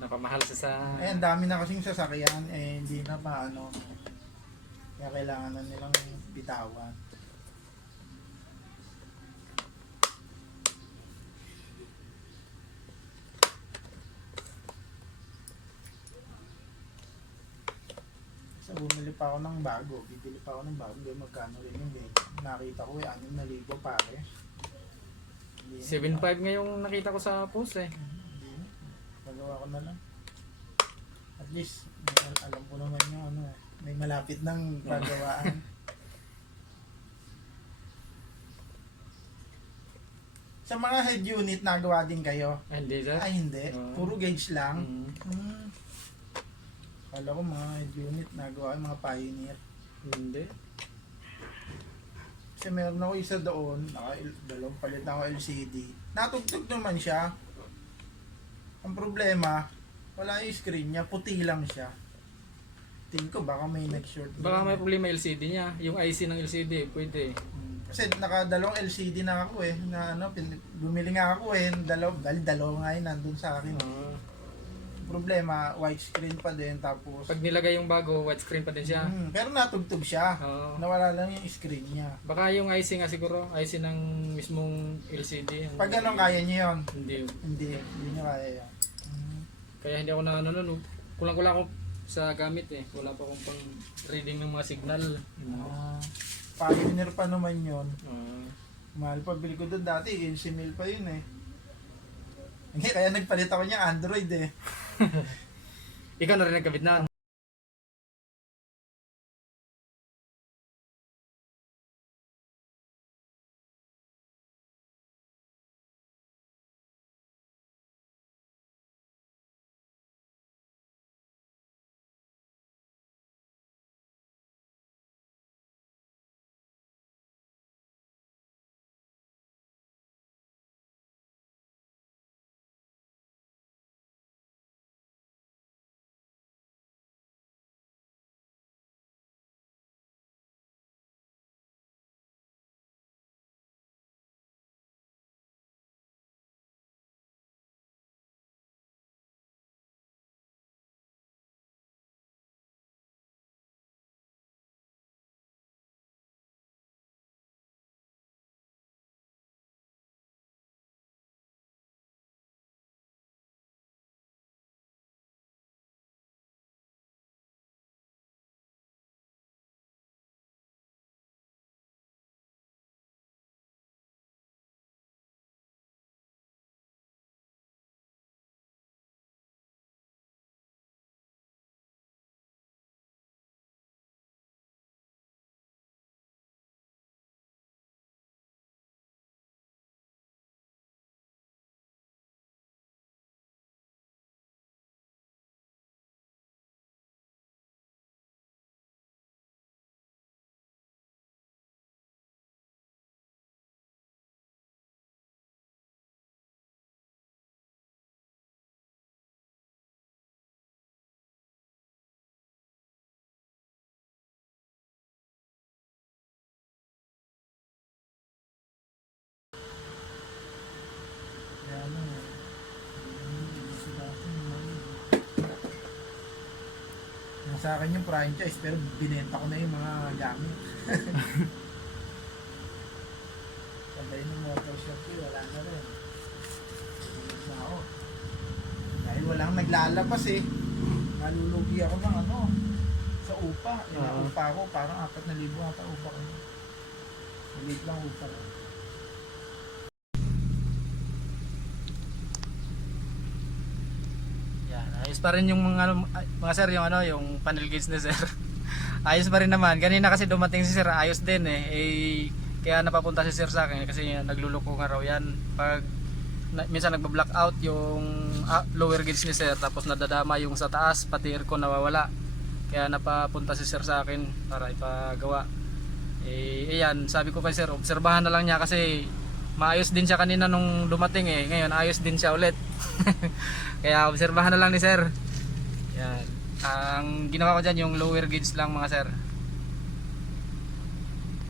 Napamahal sa Eh, ang dami na kasing sasakyan, eh, hindi na paano. Kaya kailangan na nilang bitawan. So, bumili pa ako ng bago. Bibili pa ako ng bago. Hindi magkano rin yun eh. Nakita ko eh, 6,000 pare. Hindi na. 7.5 ngayong nakita ko sa post eh. Hindi na. Pagawa ko na lang. At least, alam ko naman yung ano eh. May malapit ng pagawaan. Sa mga head unit, nagawa din kayo? Hindi sir. Ay, hindi. Puro gauge lang. Mm. Kala ko mga head unit, nagawa yung mga Pioneer. Hindi. Kasi meron ako isa doon, dalawang palit ako LCD. Natugtog naman siya. Ang problema, wala yung screen niya, puti lang siya. Tingin ko baka may nag-short. Baka may problema LCD niya. Yung IC ng LCD pwede. Kasi nakadalawang LCD na ako eh. Na ano, bumili nga ako eh. Dalawa nga yun nandun sa akin. Problema, widescreen pa din. Tapos, Pag nilagay yung bago, widescreen pa din siya. pero natugtog siya. Oo. Nawala lang yung screen niya. Baka yung IC nga siguro, IC ng mismong LCD. Pag ganun, kaya niyo yun? Hindi. Hindi niya kaya yun. Kaya hindi ako na ano nun. Kulang-kulang ako sa gamit eh. Wala pa akong pang reading ng mga signal. Pioneer pa naman yun. Ah. Mahal pa, bili ko doon dati, NCML pa yun eh. Hindi, kaya nagpalit ako niya Android eh. Ikaw na rin nagkabit na. Kaya ano eh. Yung sa akin yung franchise, pero binenta ko na yung mga gamit. Sabay ng motor shop ko, wala na rin. Ulit na ako. Dahil walang naglalabas eh. Malulugi ako ng ano, sa upa. Upa ako, parang 4,000 ata upa ko. Maliit lang upa ko. Yan, ayos pa rin yung mga sir, yung ano, yung panel gauge ni sir. Ayos pa rin naman. Kanina kasi dumating si sir, ayos din eh. Kaya napapunta si sir sa akin kasi nagluloko nga raw yan. Pag minsan nagba-black out yung lower gauge ni sir, tapos nadadama yung sa taas, pati aircon nawawala. Kaya napapunta si sir sa akin para ipagawa. Ayan, sabi ko kay sir, obserbahan na lang niya kasi maayos din siya kanina nung dumating eh. Ngayon ayos din siya ulit. Kaya obserbahan na lang ni sir. Yan. Ang ginawa ko dyan yung lower gauge lang mga sir.